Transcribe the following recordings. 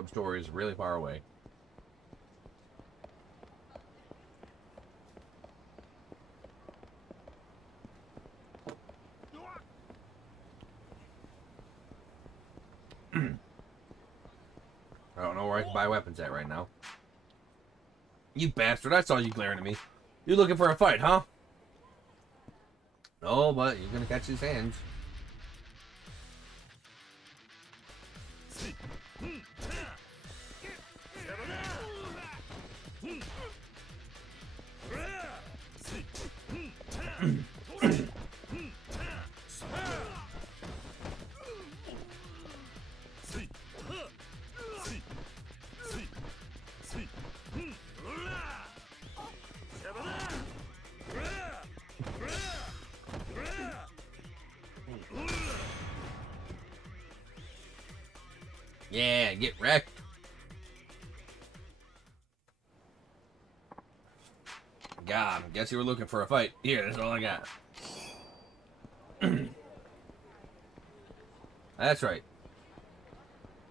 up stories really far away. I don't know where I can buy weapons at right now. You bastard, I saw you glaring at me. You looking for a fight, huh? No, but you're gonna catch his hands. Yeah, get wrecked. God, guess you were looking for a fight. Here, that's all I got. That's right.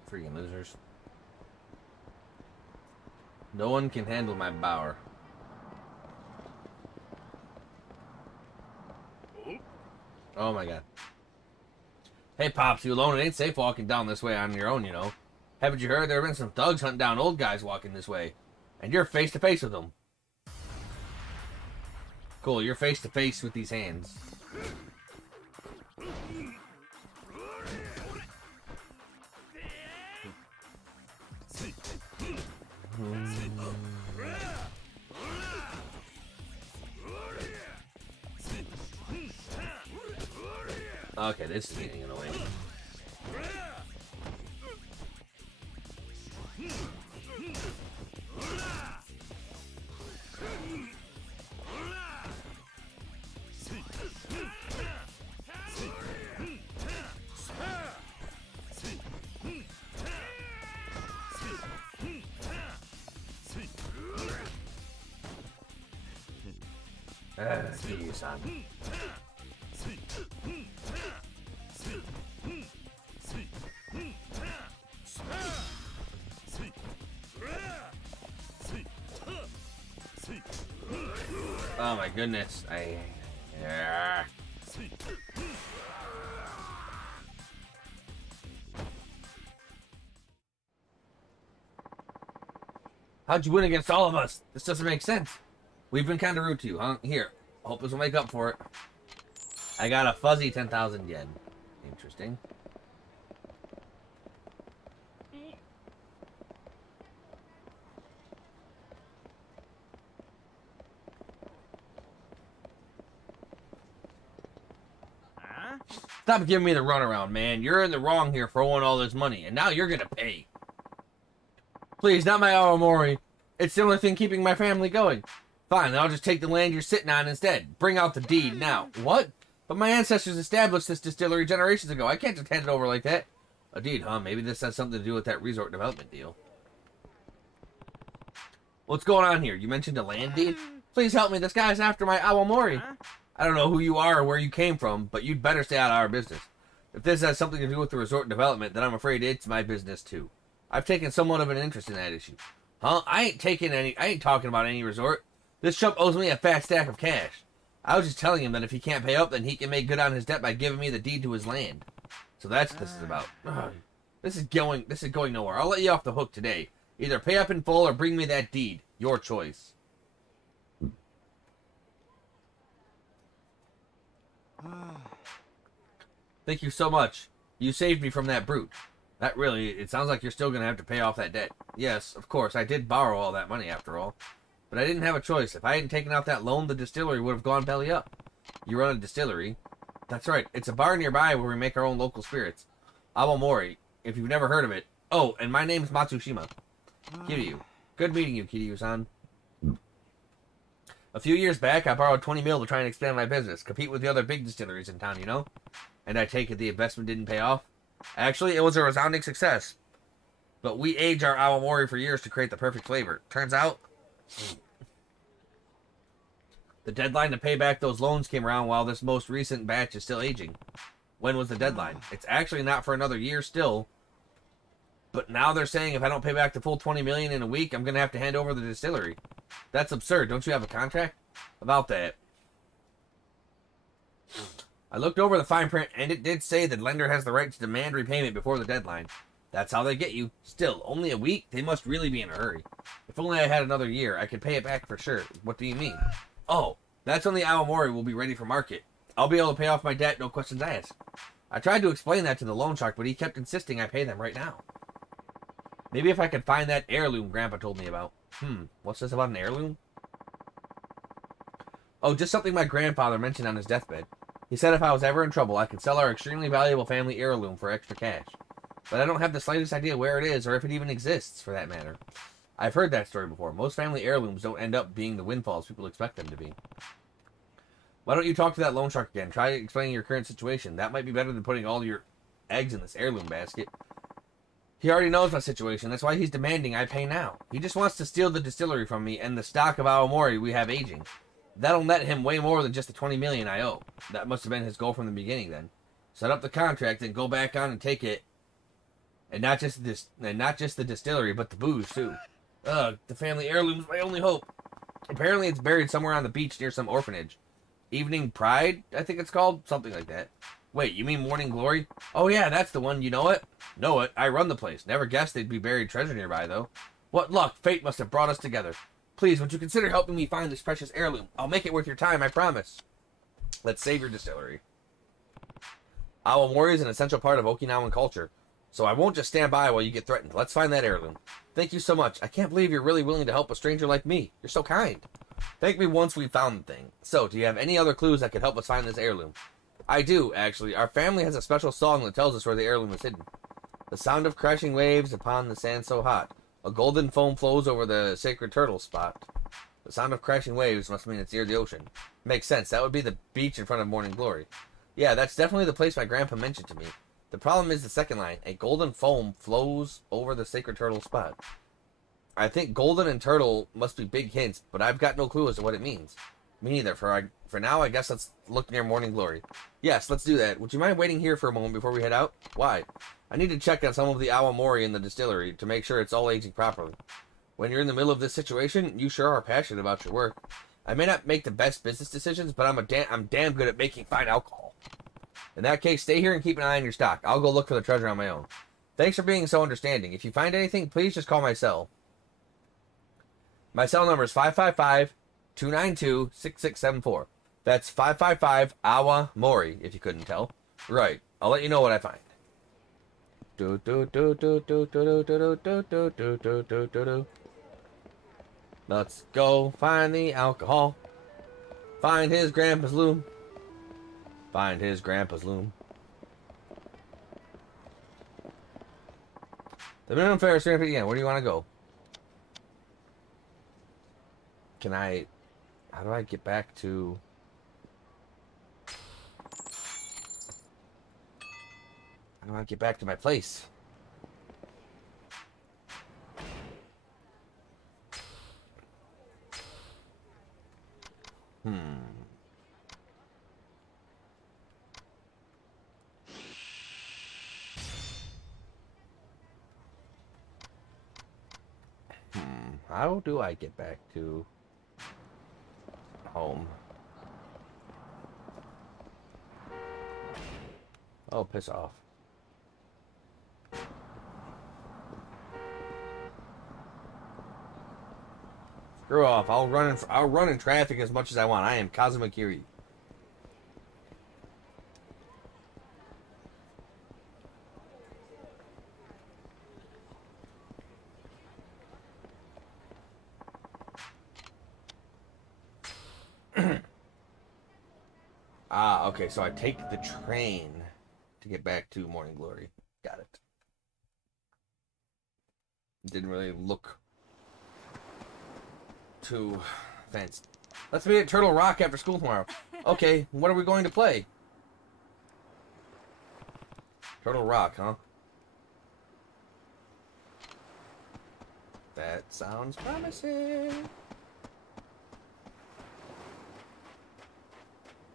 Freaking losers. No one can handle my power. Oh my god. Hey, Pops, you alone? It ain't safe walking down this way on your own, you know. Haven't you heard there have been some thugs hunting down old guys walking this way? And you're face to face with them. Cool, you're face to face with these hands. Okay, this is getting annoying. See you, son. Oh my goodness, yeah. How'd you win against all of us? This doesn't make sense. We've been kind of rude to you, huh? Here, hope this will make up for it. I got a fuzzy 10,000 yen. Interesting. Stop giving me the runaround, man. You're in the wrong here for owing all this money, and now you're gonna pay. Please, not my Awamori. It's the only thing keeping my family going. Fine, then I'll just take the land you're sitting on instead. Bring out the deed now. What? But my ancestors established this distillery generations ago. I can't just hand it over like that. A deed, huh? Maybe this has something to do with that resort development deal. What's going on here? You mentioned a land deed? Please help me. This guy's after my Awamori. I don't know who you are or where you came from, but you'd better stay out of our business. If this has something to do with the resort development, then I'm afraid it's my business too. I've taken somewhat of an interest in that issue. Huh? I ain't talking about any resort. This chump owes me a fat stack of cash. I was just telling him that if he can't pay up, then he can make good on his debt by giving me the deed to his land. So that's what this is about. This is going nowhere. I'll let you off the hook today. Either pay up in full or bring me that deed. Your choice. Thank you so much. You saved me from that brute. That really, it sounds like you're still going to have to pay off that debt. Yes, of course, I did borrow all that money after all. But I didn't have a choice. If I hadn't taken out that loan, the distillery would have gone belly up. You run a distillery? That's right. It's a bar nearby where we make our own local spirits. Awamori, if you've never heard of it. Oh, and my name's Matsushima. Kiryu. Good meeting you, Kiryu-san. A few years back, I borrowed 20 mil to try and expand my business. Compete with the other big distilleries in town, you know? And I take it the investment didn't pay off? Actually, it was a resounding success. But we age our Awamori for years to create the perfect flavor. Turns out, the deadline to pay back those loans came around while this most recent batch is still aging. When was the deadline? It's actually not for another year still. But now they're saying if I don't pay back the full 20 million in a week, I'm gonna have to hand over the distillery. That's absurd. Don't you have a contract about that? I looked over the fine print, and it did say the lender has the right to demand repayment before the deadline. That's how they get you. Still, only a week? They must really be in a hurry. If only I had another year, I could pay it back for sure. What do you mean? Oh, that's when the Awamori will be ready for market. I'll be able to pay off my debt, no questions asked. I tried to explain that to the loan shark, but he kept insisting I pay them right now. Maybe if I could find that heirloom Grandpa told me about. What's this about an heirloom? Oh, just something my grandfather mentioned on his deathbed. He said if I was ever in trouble, I could sell our extremely valuable family heirloom for extra cash. But I don't have the slightest idea where it is, or if it even exists, for that matter. I've heard that story before. Most family heirlooms don't end up being the windfalls people expect them to be. Why don't you talk to that loan shark again? Try explaining your current situation. That might be better than putting all your eggs in this heirloom basket. He already knows my situation. That's why he's demanding I pay now. He just wants to steal the distillery from me and the stock of Awamori we have aging. That'll net him way more than just the 20 million I owe. That must have been his goal from the beginning then. Set up the contract and go back on and take it. And not just the distillery, but the booze too. Ugh, the family heirloom's my only hope. Apparently it's buried somewhere on the beach near some orphanage. Evening Pride, I think it's called. Something like that. Wait, you mean Morning Glory? Oh yeah, that's the one. You know it? Know it. I run the place. Never guessed they'd be buried treasure nearby, though. What luck. Fate must have brought us together. Please, would you consider helping me find this precious heirloom? I'll make it worth your time, I promise. Let's save your distillery. Awamori is an essential part of Okinawan culture, so I won't just stand by while you get threatened. Let's find that heirloom. Thank you so much. I can't believe you're really willing to help a stranger like me. You're so kind. Thank me once we've found the thing. So, do you have any other clues that could help us find this heirloom? I do, actually. Our family has a special song that tells us where the heirloom is hidden. The sound of crashing waves upon the sand so hot. A golden foam flows over the sacred turtle spot. The sound of crashing waves must mean it's near the ocean. Makes sense. That would be the beach in front of Morning Glory. Yeah, that's definitely the place my grandpa mentioned to me. The problem is the second line. A golden foam flows over the sacred turtle spot. I think golden and turtle must be big hints, but I've got no clue as to what it means. Me neither. For now, I guess let's look near Morning Glory. Yes, let's do that. Would you mind waiting here for a moment before we head out? Why? I need to check on some of the Awamori in the distillery to make sure it's all aging properly. When you're in the middle of this situation, you sure are passionate about your work. I may not make the best business decisions, but I'm damn good at making fine alcohol. In that case, stay here and keep an eye on your stock. I'll go look for the treasure on my own. Thanks for being so understanding. If you find anything, please just call my cell. My cell number is 555-292-6674. That's 555-AWA-MORI, if you couldn't tell. Right. I'll let you know what I find. Let's go find the alcohol. Find his grandpa's loom. Find his grandpa's loom. The minimum fare is $350 yen. Where do you want to go? How do I get back to... How do I get back to my place? How do I get back to home? Oh, piss off. Screw off. I'll run in traffic as much as I want. I am Kazuma Kiri. Okay, so I take the train to get back to Morning Glory. Got it. Didn't really look too fancy. Let's meet at Turtle Rock after school tomorrow. Okay, what are we going to play? Turtle Rock, huh? That sounds promising.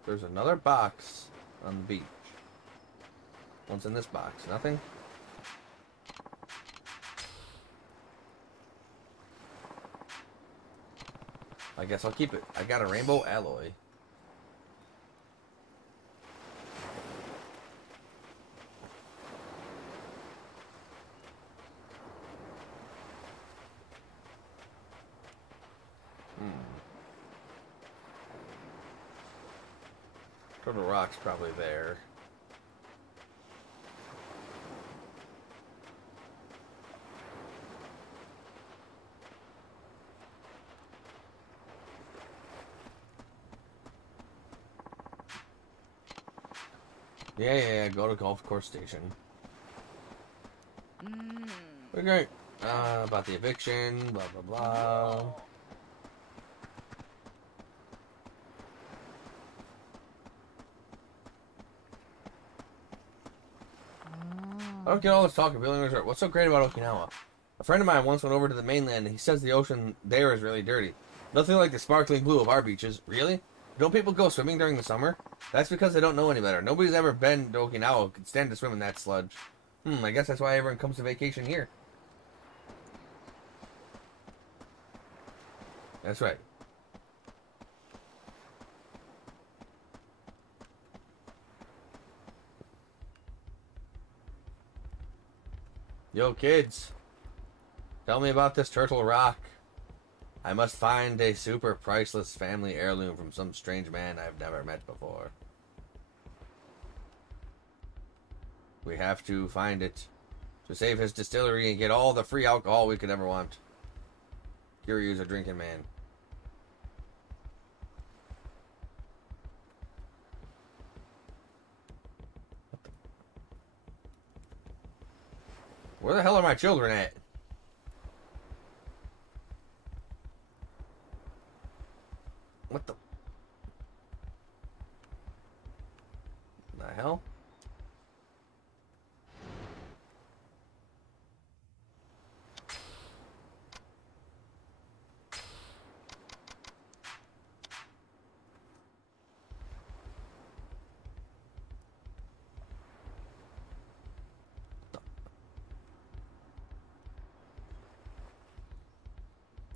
There's another box on the beach. What's in this box? Nothing? I guess I'll keep it. I got a rainbow alloy. Turtle Rock's probably there. Yeah, go to golf course station. Okay. About the eviction, blah, blah, blah. I don't get all this talk of building a resort. What's so great about Okinawa? A friend of mine once went over to the mainland and he says the ocean there is really dirty. Nothing like the sparkling blue of our beaches. Really? Don't people go swimming during the summer? That's because they don't know any better. Nobody's ever been to Okinawa could stand to swim in that sludge. I guess that's why everyone comes to vacation here. That's right. Yo, kids. Tell me about this Turtle Rock. I must find a super priceless family heirloom from some strange man I've never met before. We have to find it to save his distillery and get all the free alcohol we could ever want. Kiryu's a drinking man. Where the hell are my children at? What the hell?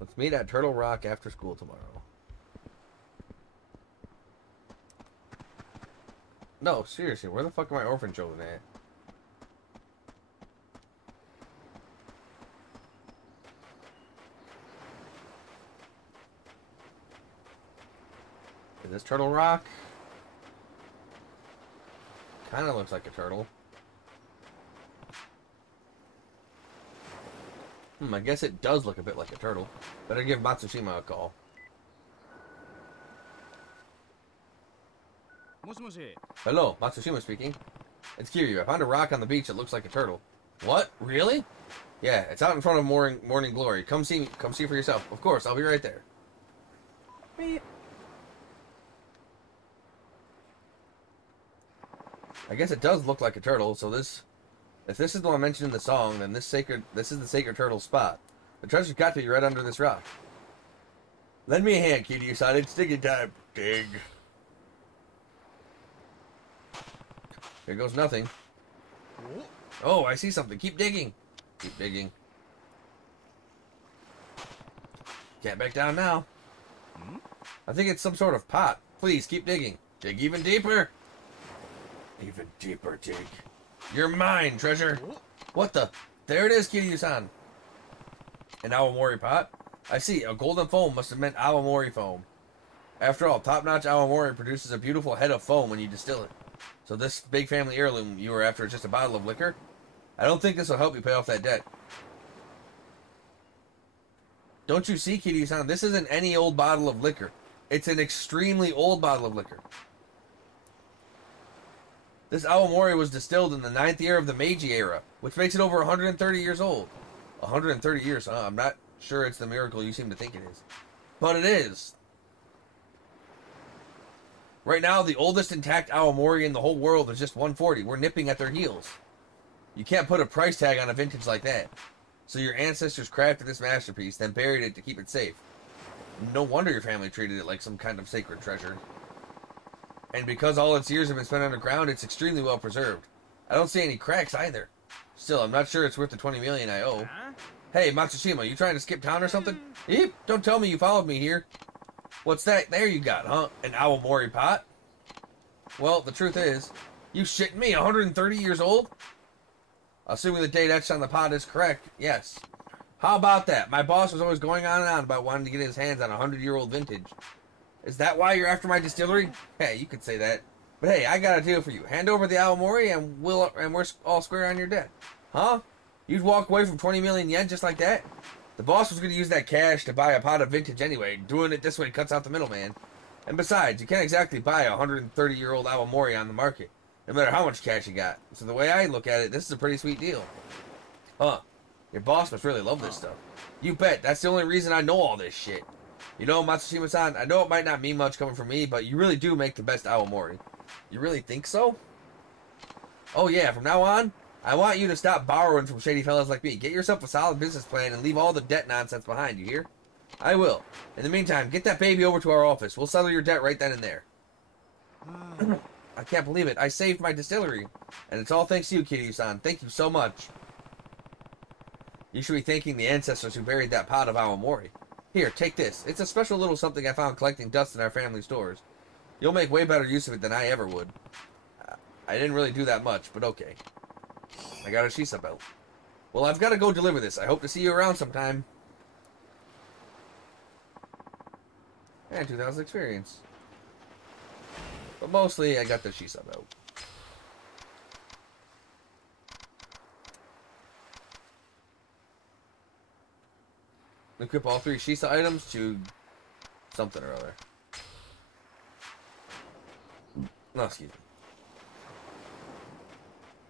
Let's meet at Turtle Rock after school tomorrow. No, seriously, where the fuck are my orphan children at? Is this Turtle Rock? Kinda looks like a turtle. I guess it does look a bit like a turtle. Better give Matsushima a call. Hello, Matsushima speaking. It's Kiryu. I found a rock on the beach that looks like a turtle. What? Really? Yeah, it's out in front of Morning Glory. Come see me. Come see for yourself. Of course, I'll be right there. Beep. I guess it does look like a turtle, so if this is the one mentioned in the song, then this is the sacred turtle spot. The treasure's got to be right under this rock. Lend me a hand, Kiryu. It's digging time. Dig. Here goes nothing. Oh, I see something. Keep digging. Keep digging. Can't back down now. I think it's some sort of pot. Please, keep digging. Dig even deeper. Even deeper, dig. You're mine, treasure. What the? There it is, Kiryu-san. An awamori pot? I see. A golden foam must have meant awamori foam. After all, top-notch awamori produces a beautiful head of foam when you distill it. So this big family heirloom you were after is just a bottle of liquor? I don't think this will help you pay off that debt. Don't you see, Kiryu-san? This isn't any old bottle of liquor. It's an extremely old bottle of liquor. This awamori was distilled in the 9th year of the Meiji era, which makes it over 130 years old. 130 years, huh? I'm not sure it's the miracle you seem to think it is. But it is. Right now, the oldest intact awamori in the whole world is just 140. We're nipping at their heels. You can't put a price tag on a vintage like that. So your ancestors crafted this masterpiece, then buried it to keep it safe. No wonder your family treated it like some kind of sacred treasure. And because all its years have been spent underground, it's extremely well preserved. I don't see any cracks either. Still, I'm not sure it's worth the 20 million I owe. Hey, Matsushima, you trying to skip town or something? Eep, don't tell me you followed me here. What's that there you got, huh? An awamori pot? Well, the truth is, you shitting me, 130 years old? Assuming the date etched on the pot is correct, yes. How about that? My boss was always going on and on about wanting to get his hands on a 100-year-old vintage. Is that why you're after my distillery? Hey, you could say that. But hey, I got a deal for you. Hand over the awamori and we're all square on your debt. Huh? You'd walk away from 20 million yen just like that? The boss was going to use that cash to buy a pot of vintage anyway. Doing it this way cuts out the middleman. And besides, you can't exactly buy a 130-year-old awamori on the market, no matter how much cash you got. So the way I look at it, this is a pretty sweet deal. Huh. Your boss must really love this stuff. You bet. That's the only reason I know all this shit. You know, Matsushima-san, I know it might not mean much coming from me, but you really do make the best awamori. You really think so? Oh yeah, from now on, I want you to stop borrowing from shady fellas like me. Get yourself a solid business plan and leave all the debt nonsense behind, you hear? I will. In the meantime, get that baby over to our office. We'll settle your debt right then and there. I can't believe it. I saved my distillery. And it's all thanks to you, Kiryu-san. Thank you so much. You should be thanking the ancestors who buried that pot of awamori. Here, take this. It's a special little something I found collecting dust in our family stores. You'll make way better use of it than I ever would. I didn't really do that much, but okay. I got a Shisa belt. Well, I've got to go deliver this. I hope to see you around sometime. And 2,000 experience. But mostly, I got the Shisa belt. Equip all 3 Shisa items to something or other. No, excuse me.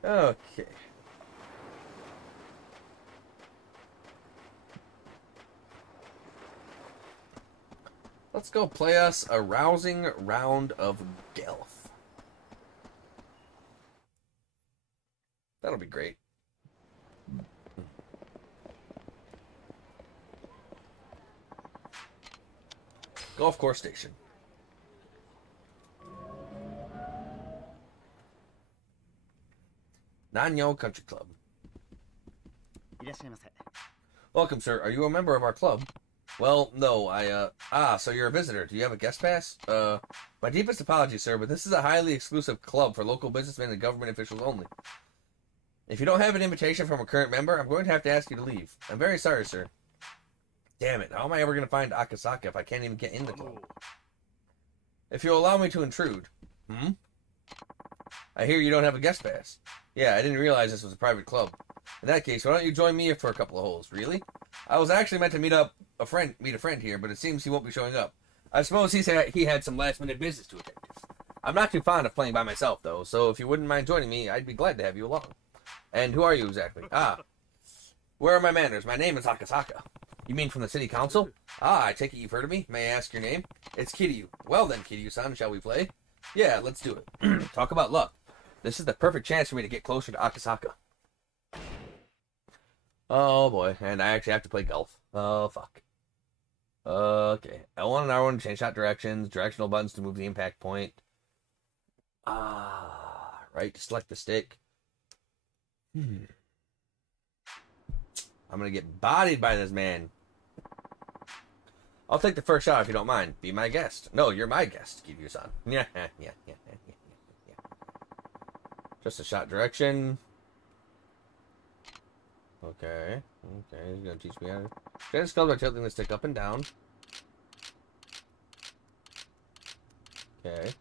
Okay. Let's go play us a rousing round of Gelf. That'll be great. Golf course station. Nanyo Country Club. Welcome, sir. Are you a member of our club? Well, no, so you're a visitor. Do you have a guest pass? My deepest apologies, sir, but this is a highly exclusive club for local businessmen and government officials only. If you don't have an invitation from a current member, I'm going to have to ask you to leave. I'm very sorry, sir. Damn it, how am I ever going to find Akasaka if I can't even get in the club? If you'll allow me to intrude. I hear you don't have a guest pass. Yeah, I didn't realize this was a private club. In that case, why don't you join me for a couple of holes? Really? I was actually meant to meet a friend here, but it seems he won't be showing up. I suppose he had some last-minute business to attend to. I'm not too fond of playing by myself, though, so if you wouldn't mind joining me, I'd be glad to have you along. And who are you exactly? Where are my manners? My name is Akasaka. You mean from the city council? I take it you've heard of me. May I ask your name? It's Kiryu. Well then, Kiryu-san, shall we play? Yeah, let's do it. Talk about luck. This is the perfect chance for me to get closer to Akasaka. Oh boy, and I actually have to play golf. Oh fuck. Okay. L1 and R1 to change shot directions, directional buttons to move the impact point. Right, to select the stick. I'm gonna get bodied by this man. I'll take the first shot if you don't mind. Be my guest. No, you're my guest, Kiryu-san. Yeah. Just a shot direction. Okay, he's gonna teach me how to... Change skulls by tilting the stick up and down. Okay.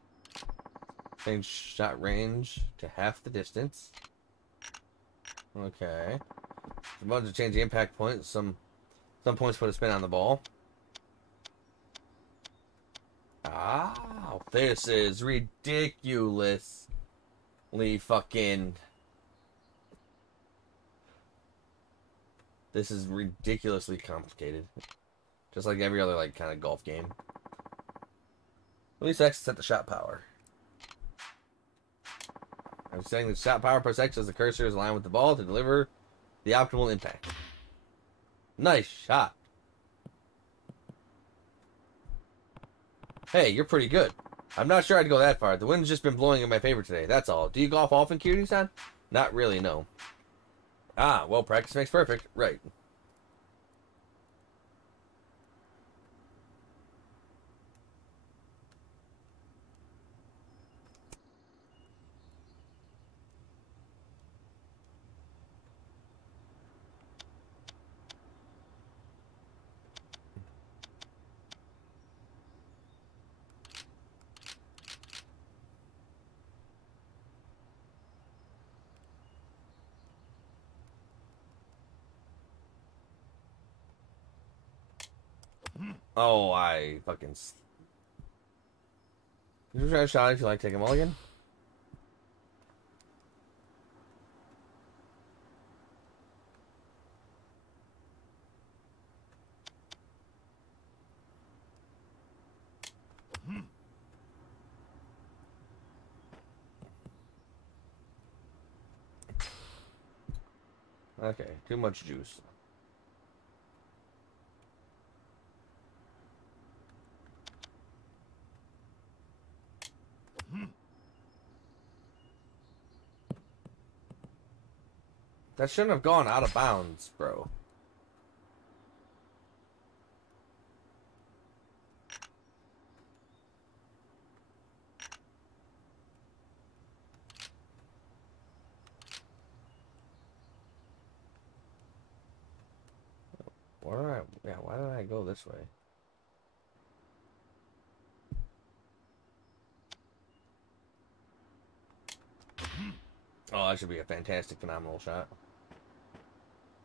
Change shot range to half the distance. Okay. Some buttons to change the impact point. Some points put a spin on the ball. This is ridiculously fucking... This is ridiculously complicated. Just like every other, like, kind of golf game. Release X to set the shot power. I'm setting the shot power press X as the cursor is aligned with the ball to deliver the optimal impact. Nice shot. Hey, you're pretty good. I'm not sure I'd go that far. The wind's just been blowing in my favor today, that's all. Do you golf often, Kiryu-san? Not really, no. Well, practice makes perfect. Right. Oh, I fucking... You try a shot if you like take a mulligan? Okay, too much juice. That shouldn't have gone out of bounds, bro. Why did I go this way? Oh, that should be a fantastic, phenomenal shot.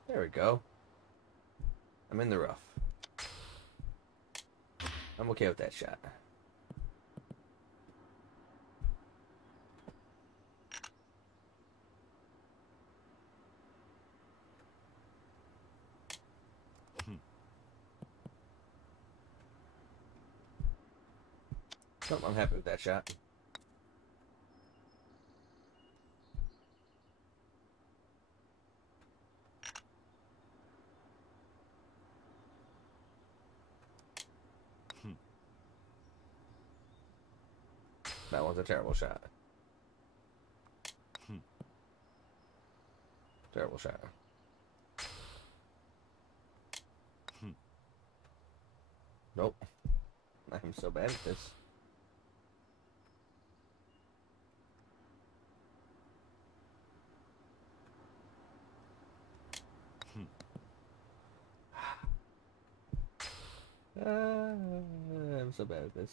There we go. I'm in the rough. I'm okay with that shot. Oh, I'm happy with that shot. That one's a terrible shot. Terrible shot. Nope. I'm so bad at this. I'm so bad at this.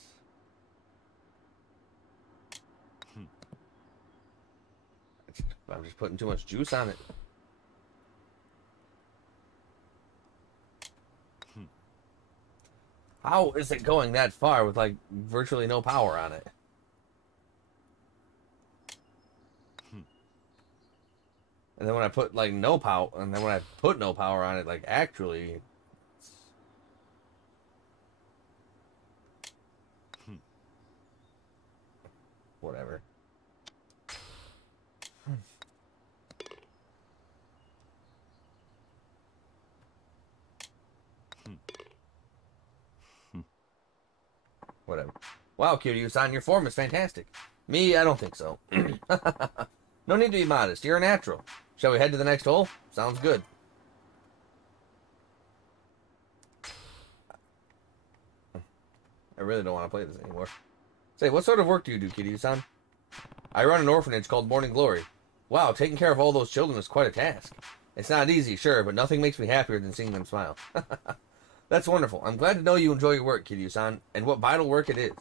I'm just putting too much juice on it. How is it going that far with like virtually no power on it? And then when I put like no power, and then when I put no power on it, like actually, whatever. Whatever. Wow, Kiryu-san, your form is fantastic. Me, I don't think so. No need to be modest. You're a natural. Shall we head to the next hole? Sounds good. I really don't want to play this anymore. Say, what sort of work do you do, Kiryu-san? I run an orphanage called Morning Glory. Wow, taking care of all those children is quite a task. It's not easy, sure, but nothing makes me happier than seeing them smile. That's wonderful. I'm glad to know you enjoy your work, Kiryu-san, and what vital work it is.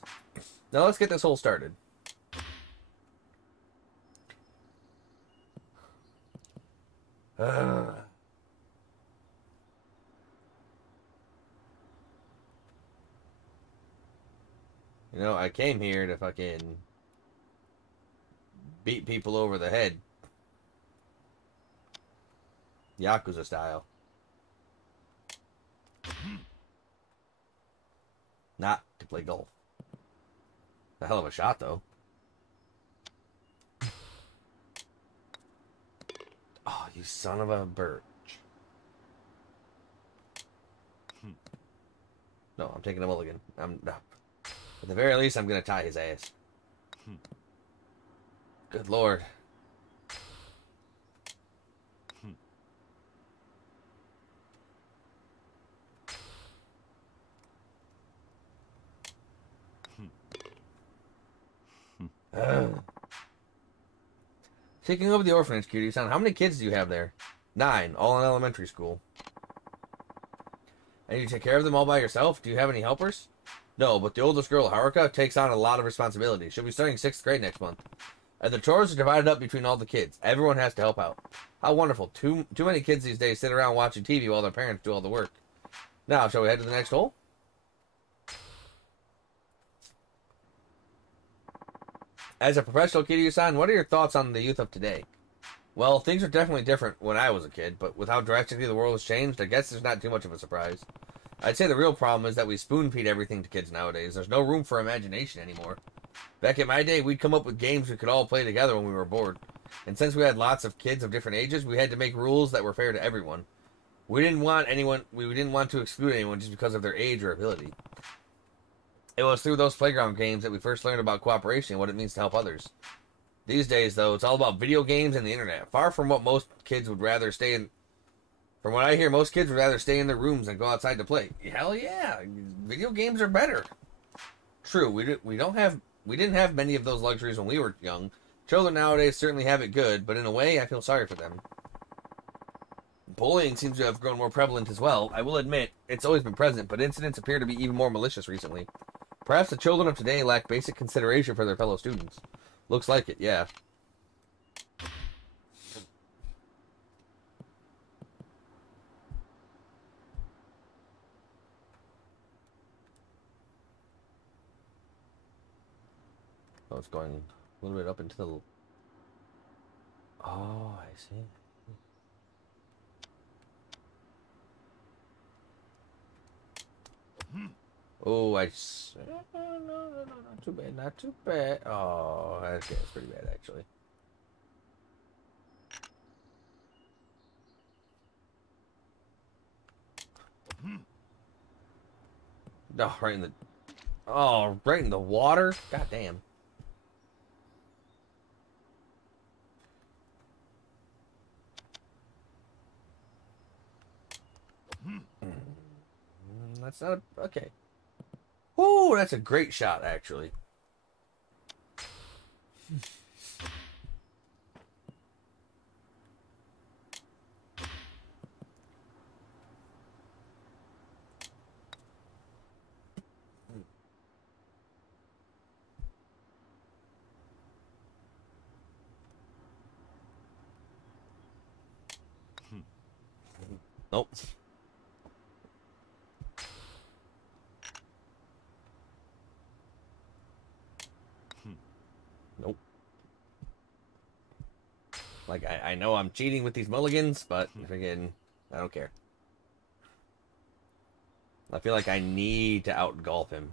Now let's get this hole started. You know, I came here to fucking beat people over the head. Yakuza style. Not to play golf. A hell of a shot, though. Oh, you son of a birch. No, I'm taking a mulligan. At the very least, I'm going to tie his ass. Good lord. Taking over the orphanage, Kiryu-san. How many kids do you have there? 9, all in elementary school. And you take care of them all by yourself? Do you have any helpers? No, but the oldest girl, Haruka, takes on a lot of responsibility. She'll be starting 6th grade next month. And the chores are divided up between all the kids. Everyone has to help out. How wonderful. Too many kids these days sit around watching TV while their parents do all the work. Now, shall we head to the next hole? As a professional Kiryu-san, what are your thoughts on the youth of today? Well, things are definitely different when I was a kid, but with how drastically the world has changed, I guess there's not too much of a surprise. I'd say the real problem is that we spoon-feed everything to kids nowadays. There's no room for imagination anymore. Back in my day, we'd come up with games we could all play together when we were bored. And since we had lots of kids of different ages, we had to make rules that were fair to everyone. We didn't want to exclude anyone just because of their age or ability. It was through those playground games that we first learned about cooperation and what it means to help others. These days, though, it's all about video games and the internet. Far from what most kids would rather stay in. From what I hear, most kids would rather stay in their rooms than go outside to play. Hell yeah, video games are better. True, we didn't have many of those luxuries when we were young. Children nowadays certainly have it good, but in a way, I feel sorry for them. Bullying seems to have grown more prevalent as well. I will admit, it's always been present, but incidents appear to be even more malicious recently. Perhaps the children of today lack basic consideration for their fellow students. Looks like it, yeah. Oh, it's going a little bit up into the... Oh, I see. Oh, I see. No, not too bad, not too bad. Oh, okay, that's pretty bad, actually. Oh, right in the... Oh, right in the water? God damn. That's not a... Okay. Ooh, that's a great shot, actually. Nope. Nope. Like, I know I'm cheating with these mulligans, but again, I don't care. I feel like I need to out-golf him.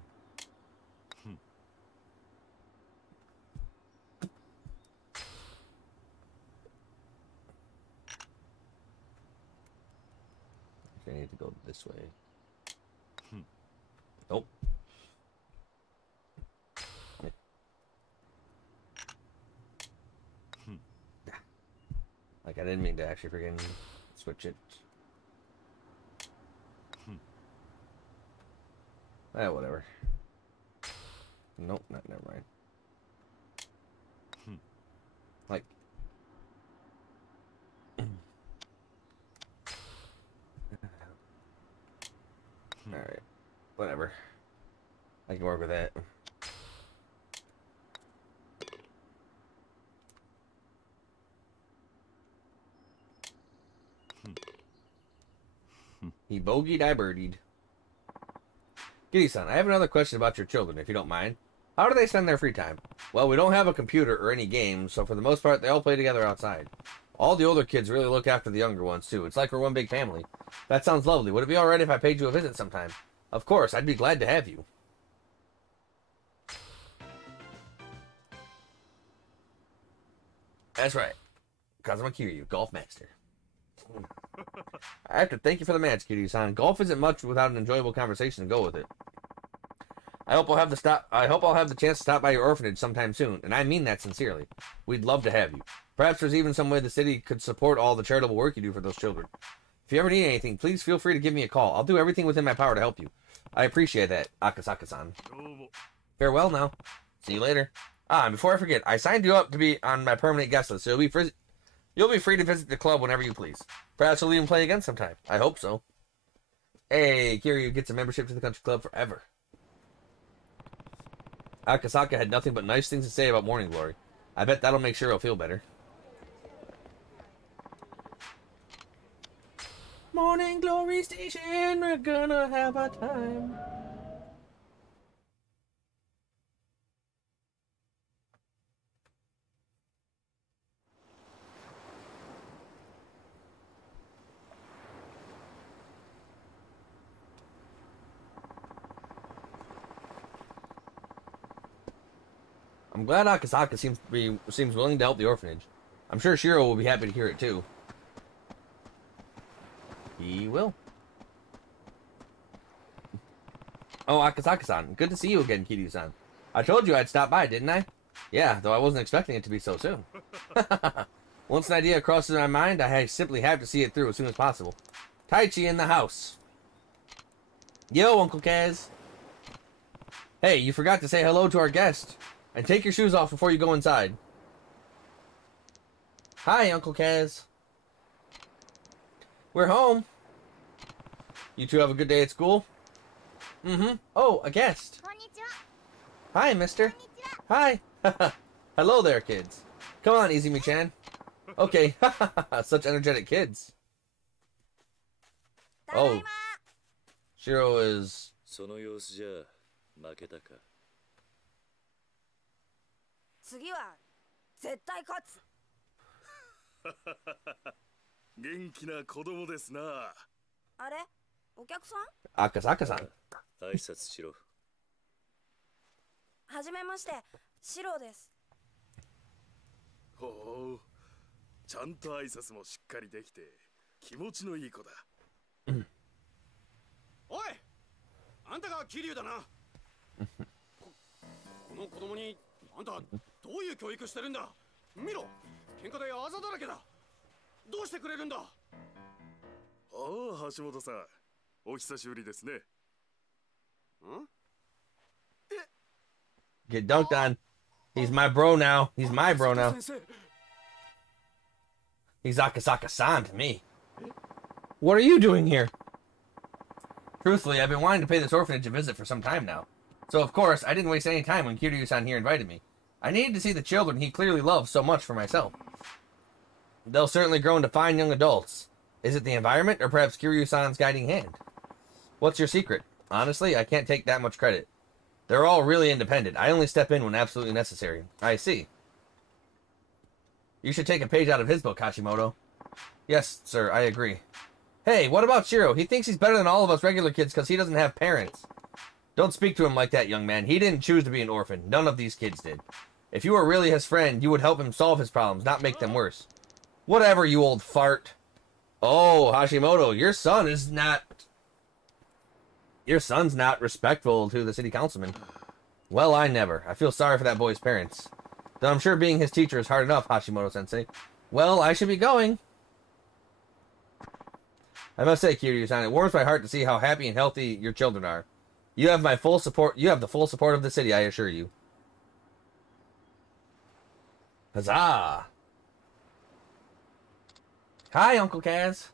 I need to go this way. Nope. Like, I didn't mean to actually freaking switch it. Whatever. Nope, never mind. Like... Alright. Whatever. I can work with that. He bogeyed, I birdied. Giddy-san, I have another question about your children, if you don't mind. How do they spend their free time? Well, we don't have a computer or any games, so for the most part, they all play together outside. All the older kids really look after the younger ones, too. It's like we're one big family. That sounds lovely. Would it be alright if I paid you a visit sometime? Of course, I'd be glad to have you. That's right. Kazuma Kiryu, Golf Master. I have to thank you for the match, Kiryu-san. Golf isn't much without an enjoyable conversation to go with it. I hope I'll have the chance to stop by your orphanage sometime soon, and I mean that sincerely. We'd love to have you. Perhaps there's even some way the city could support all the charitable work you do for those children. If you ever need anything, please feel free to give me a call. I'll do everything within my power to help you. I appreciate that, Akasaka-san. Farewell now. See you later. And before I forget, I signed you up to be on my permanent guest list, so you'll be free to visit the club whenever you please. Perhaps we'll even play again sometime. I hope so. Hey, Kiryu gets a membership to the country club forever. Akasaka had nothing but nice things to say about Morning Glory. I bet that'll make sure he'll feel better. Morning Glory Station, we're gonna have a time. I'm glad Akasaka seems willing to help the orphanage. I'm sure Shiro will be happy to hear it too. He will. Oh, Akasaka-san, good to see you again, Kiryu-san. I told you I'd stop by, didn't I? Yeah, though I wasn't expecting it to be so soon. Once an idea crosses my mind, I simply have to see it through as soon as possible. Taichi in the house. Yo, Uncle Kaz. Hey, you forgot to say hello to our guest. And take your shoes off before you go inside. Hi, Uncle Kaz. We're home. You two have a good day at school? Mm-hmm. Oh, a guest. Hi, mister. Hi. Hello there, kids. Come on, Izumi-chan. Okay. Such energetic kids. Oh. Shiro is... その様子じゃ負けたか。次は絶対勝つ。元気な子供ですな。あれ、お客さん？Akasaka-san. 挨拶しろ。はじめまして、シロです。ほう、ちゃんと挨拶もしっかりできて気持ちのいい子だ。おい、あんたが桐生だな。この子供にあんたどういう教育してるんだ。見ろ、喧嘩であざだらけだ。どうしてくれるんだ。ああ、橋本さん、お久しぶりですね。んGet dunked on. He's my bro now. He's my bro now. He's Akasaka-san to me. What are you doing here? Truthfully, I've been wanting to pay this orphanage a visit for some time now. So, of course, I didn't waste any time when Kiryu-san here invited me. I needed to see the children he clearly loves so much for myself. They'll certainly grow into fine young adults. Is it the environment, or perhaps Kiryu-san's guiding hand? What's your secret? Honestly, I can't take that much credit. They're all really independent. I only step in when absolutely necessary. I see. You should take a page out of his book, Hashimoto. Yes, sir, I agree. Hey, what about Shiro? He thinks he's better than all of us regular kids because he doesn't have parents. Don't speak to him like that, young man. He didn't choose to be an orphan. None of these kids did. If you were really his friend, you would help him solve his problems, not make them worse. Whatever, you old fart. Oh, Hashimoto, your son is not... Your son's not respectful to the city councilman. Well, I never. I feel sorry for that boy's parents. Though I'm sure being his teacher is hard enough, Hashimoto-sensei. Well, I should be going. I must say, Kiryu-san, it warms my heart to see how happy and healthy your children are. You have my full support. You have the full support of the city, I assure you. Huzzah! Hi, Uncle Kaz.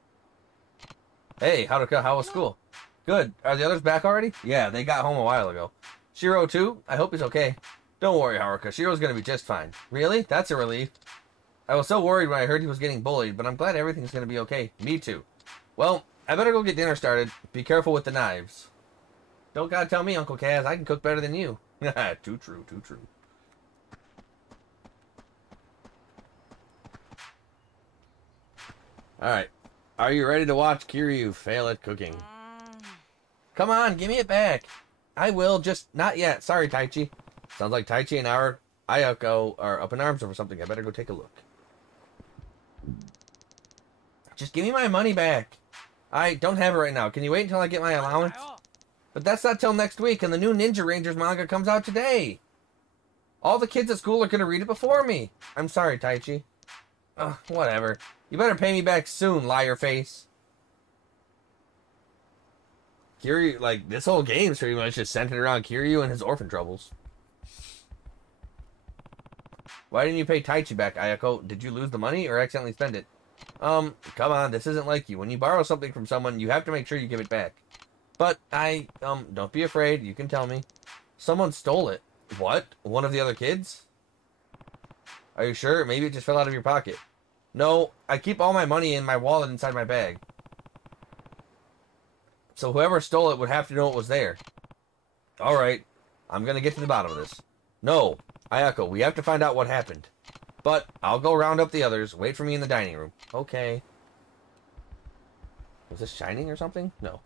Hey, how was school? Good. Are the others back already? Yeah, they got home a while ago. Shiro, too? I hope he's okay. Don't worry, Haruka. Shiro's gonna be just fine. Really? That's a relief. I was so worried when I heard he was getting bullied, but I'm glad everything's gonna be okay. Me too. Well, I better go get dinner started. Be careful with the knives. Don't gotta tell me, Uncle Kaz. I can cook better than you. Too true, too true. Alright. Are you ready to watch Kiryu fail at cooking? Come on, give me it back. I will, just not yet. Sorry, Taichi. Sounds like Taichi and our Ayako are up in arms over something. I better go take a look. Just give me my money back. I don't have it right now. Can you wait until I get my allowance? But that's not till next week, and the new Ninja Rangers manga comes out today. All the kids at school are going to read it before me. I'm sorry, Taichi. Whatever. You better pay me back soon, liar face. Kiryu, like, this whole game's pretty much just centered around Kiryu and his orphan troubles. Why didn't you pay Taichi back, Ayako? Did you lose the money or accidentally spend it? Come on, this isn't like you. When you borrow something from someone, you have to make sure you give it back. But don't be afraid. You can tell me. Someone stole it. What? One of the other kids? Are you sure? Maybe it just fell out of your pocket. No, I keep all my money in my wallet inside my bag. So whoever stole it would have to know it was there. Alright, I'm gonna get to the bottom of this. No, Ayako, we have to find out what happened. But I'll go round up the others. Wait for me in the dining room. Okay. Was this shining or something? No.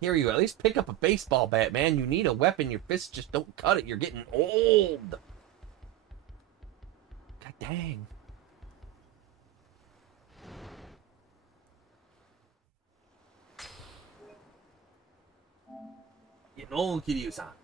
Here, you at least pick up a baseball bat, man. You need a weapon. Your fists just don't cut it. You're getting old. Dang. Getting old, Kiryu-san.